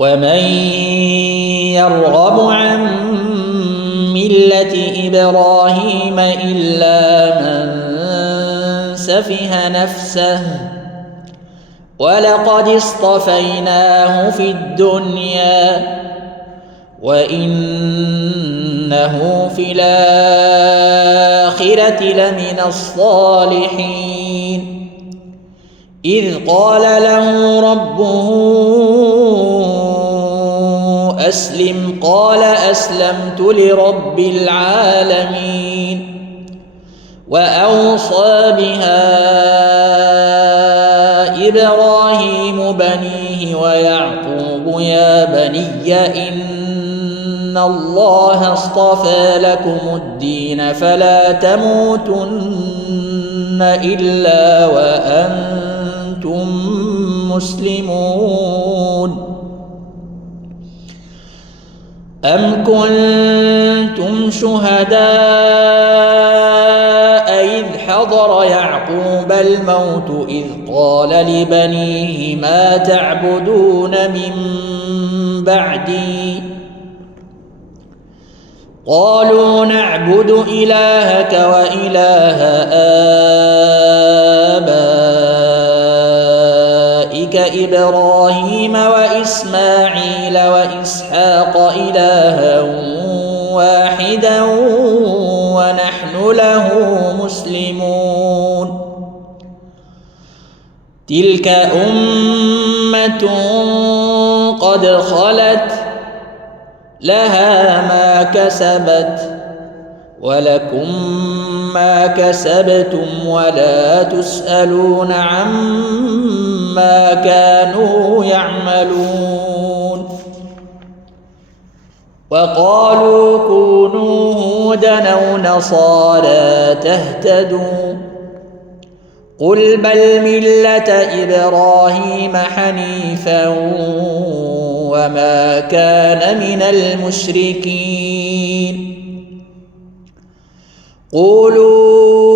ومن يرغب عن ملة إبراهيم إلا من سفه نفسه ولقد اصطفيناه في الدنيا وإنه في الآخرة لمن الصالحين إذ قال له ربه أسلم قال أسلمت لرب العالمين وأوصى بها إبراهيم بنيه ويعقوب يا بني إن الله اصطفى لكم الدين فلا تموتن إلا وأنتم مسلمون أم كنتم شهداء إذ حضر يعقوب الموت إذ قال لبنيه ما تعبدون من بعدي قالوا نعبد إلهك وإله آبائك إبراهيم وإسماعيل وإسحاق إلها واحدا ونحن له مسلمون تلك أمة قد خلت لها ما كسبت ولكم ما كسبتم ولا تسألون عما كانوا يعملون وقالوا كونوا هودا أو نصارى تهتدوا قل بل ملة إبراهيم حنيفا وما كان من المشركين قولوا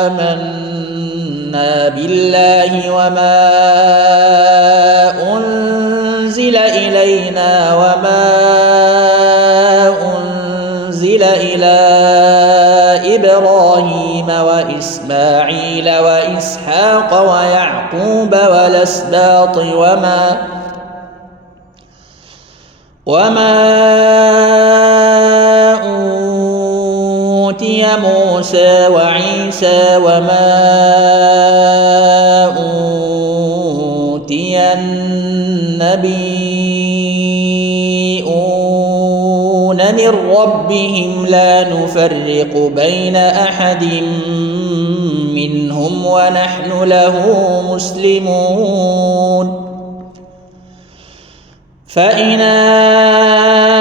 آمنا بالله وما أنزل إلينا وما أنزل إلى إبراهيم وإسماعيل وإسحاق ويعقوب والأسباط وما أوتي موسى وعيسى وما أوتي النبيون من ربهم لا نفرق بين أحد منهم ونحن له مسلمون فإن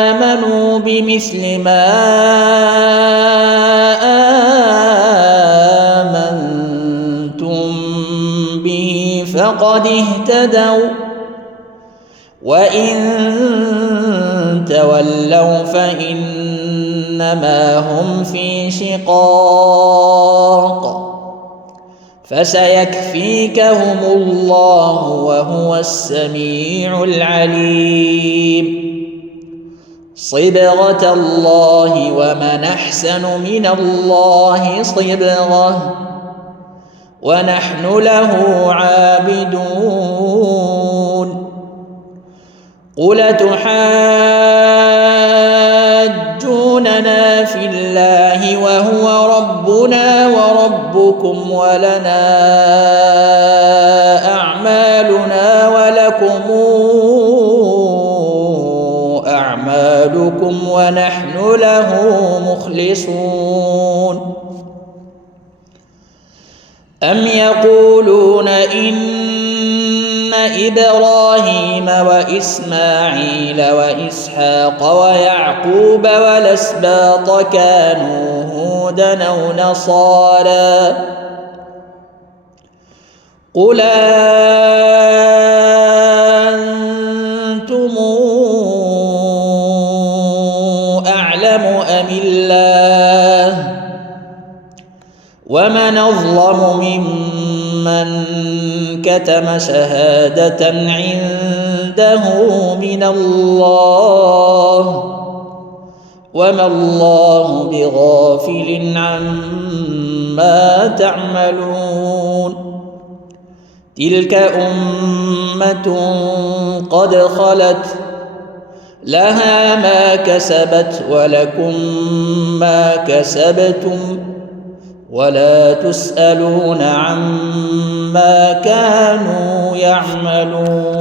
آمنوا بمثل ما آمنتم به فقد اهتدوا وإن تولوا فإنما هم في شقاق فسيكفيكهم الله وهو السميع العليم صبغة الله ومن أحسن من الله صبغة ونحن له عابدون قل تحاجوننا في الله وهو ربنا وربكم ولنا أعمالنا ولكم أعمالكم ونحن له مخلصون أم يقولون إن إبراهيم وإسماعيل وإسحاق ويعقوب والأسباط كانوا هودا أو نصارى قل أنتم أعلم أم الله ومن أظلم ممن كتم شهادة عنده من الله وما الله بغافل عما تعملون تلك أمة قد خلت لها ما كسبت ولكم ما كسبتم ولا تسألون عما كانوا يعملون